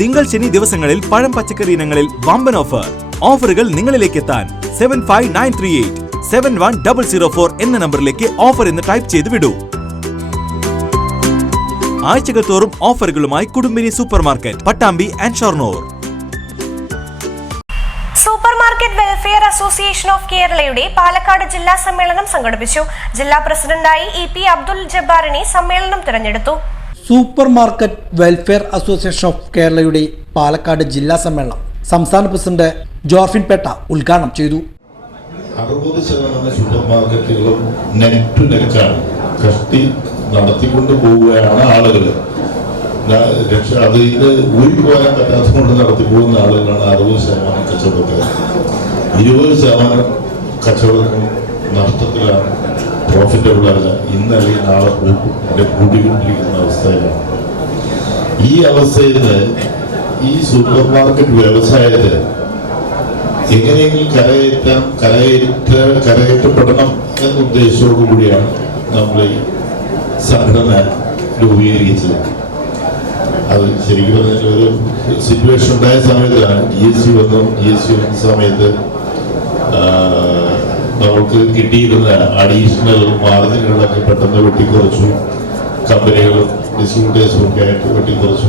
തിങ്കൾ ശനി ദിവസങ്ങളിൽ പഴം പച്ചക്കറി ഇനങ്ങളിൽ വമ്പൻ ഓഫർ ഓഫറുകൾ നിങ്ങളിലേക്ക് എത്താൻ seven five nine three eight seven one double zero four എന്ന നമ്പറിലേക്ക് ഓഫർ എന്ന് ടൈപ്പ് ചെയ്ത് വിടൂ. ആഴ്ചകൾ തോറും ഓഫറുകളുമായി Kudumbini super market Pattambi and Shoranur. Supermarket welfare association of കേരളയുടെ പാലക്കാട് ജില്ലാ സമ്മേളനം സംഘടിപ്പിച്ചു. ജില്ലാ പ്രസിഡന്റായി ഇ പി അബ്ദുൽ ജബ്ബാറിനെ സമ്മേളനം തിരഞ്ഞെടുത്തു. Super market welfare association of കേരളയുടെ പാലക്കാട് ജില്ലാ സമ്മേളനം സംസ്ഥാന പ്രസിഡന്റ് ജോർഫിൻ പേട്ട ഉദ്ഘാടനം ചെയ്തു. അറുപത് ശതമാനം സൂപ്പർ മാർക്കറ്റുകളും നെറ്റ് നെറ്റാണ് കഷ്ടി നടത്തിക്കൊണ്ട് പോവുകയാണ് ആളുകൾ. രക്ഷ അത് ഇത് ഊരി പോകാൻ പറ്റാത്തതുകൊണ്ട് നടത്തി പോകുന്ന ആളുകളാണ് അറുപത് ശതമാനം കച്ചവടക്കാർ. ഇരുപത് ശതമാനം കച്ചവടം നഷ്ടത്തിലാണ് പ്രോഫിറ്റബിൾ അല്ല ഇന്നല്ലെങ്കിൽ നാളെ കൂട്ടും അതിന്റെ കൂട്ടിക്കൊണ്ടിരിക്കുന്ന അവസ്ഥയിലാണ്. ഈ അവസ്ഥയിൽ ഈ സൂപ്പർ മാർക്കറ്റ് വ്യവസായത്തിന് എങ്ങനെയെങ്കിലും കരയേറ്റാം കരയേറ്റ കരയേറ്റപ്പെടണം എന്ന ഉദ്ദേശത്തോടു കൂടിയാണ് നമ്മൾ ഈ സംഘടന രൂപീകരിച്ചത്. അത് ശരിക്കും പറഞ്ഞാൽ ഒരു സിറ്റുവേഷൻ ഉണ്ടായ സമയത്താണ് ജി എസ് സി വന്നു. ജി എസ് സി വന്ന സമയത്ത് നമുക്ക് കിട്ടിയിരുന്ന അഡീഷണൽ മാർജിനുകളൊക്കെ പെട്ടെന്ന് വെട്ടിക്കുറച്ചു. കമ്പനികളും ഡിസ്ട്രിബ്യൂട്ടേഴ്സും ഒക്കെ ആയിട്ട് വെട്ടിക്കുറച്ചു.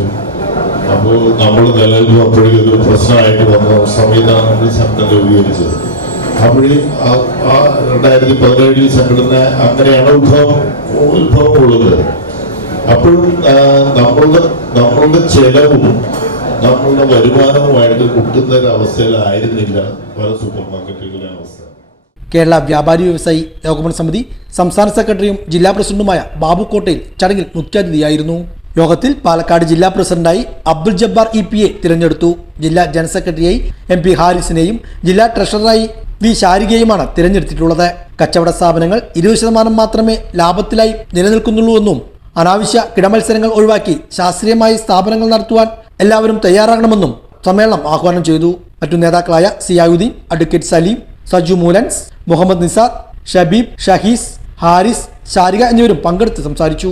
അപ്പോൾ നമ്മൾ നിലനിൽപ്പ് അപ്പോഴേക്കും ഒരു പ്രശ്നമായിട്ട് വന്ന. സംവിധാനങ്ങൾ ശബ്ദം രൂപീകരിച്ചത്. അപ്പോഴേ ആ- രണ്ടായിരത്തി പതിനേഴിൽ സംഘടന അങ്ങനെയാണ് ഉത്ഭവം ഉത്ഭവം ഉള്ളത്. അപ്പോഴും നമ്മളുടെ നമ്മളുടെ ചെലവും നമ്മളുടെ വരുമാനവുമായിട്ട് കുട്ടുന്ന ഒരു അവസ്ഥയിലായിരുന്നില്ല പല സൂപ്പർ മാർക്കറ്റുകളുടെ അവസ്ഥ. കേരള വ്യാപാരി വ്യവസായി ഏകോപന സമിതി സംസ്ഥാന സെക്രട്ടറിയും ജില്ലാ പ്രസിഡന്റുമായ ബാബു കോട്ടയിൽ ചടങ്ങിൽ മുഖ്യാതിഥിയായിരുന്നു. യോഗത്തിൽ പാലക്കാട് ജില്ലാ പ്രസിഡന്റായി Abdul Jabbar E P A തിരഞ്ഞെടുത്തു. ജില്ലാ ജനറൽ സെക്രട്ടറിയായി എം പി ഹാരിസിനെയും ജില്ലാ ട്രഷററായി വി ശാരികയുമാണ് തിരഞ്ഞെടുത്തിട്ടുള്ളത്. കച്ചവട സ്ഥാപനങ്ങൾ ഇരുപത് ശതമാനം മാത്രമേ ലാഭത്തിലായി നിലനിൽക്കുന്നുള്ളൂവെന്നും അനാവശ്യ കിടമത്സരങ്ങൾ ഒഴിവാക്കി ശാസ്ത്രീയമായി സ്ഥാപനങ്ങൾ നടത്തുവാൻ എല്ലാവരും തയ്യാറാകണമെന്നും സമ്മേളനം ആഹ്വാനം ചെയ്തു. മറ്റു നേതാക്കളായ സിയായുദ്ദീൻ അഡ്വക്കേറ്റ് സലീം സജു മൂലൻസ് മുഹമ്മദ് നിസാദ് ഷബീബ് ഷഹീസ് ഹാരിസ് ഷാരിക എന്നിവരും പങ്കെടുത്ത് സംസാരിച്ചു.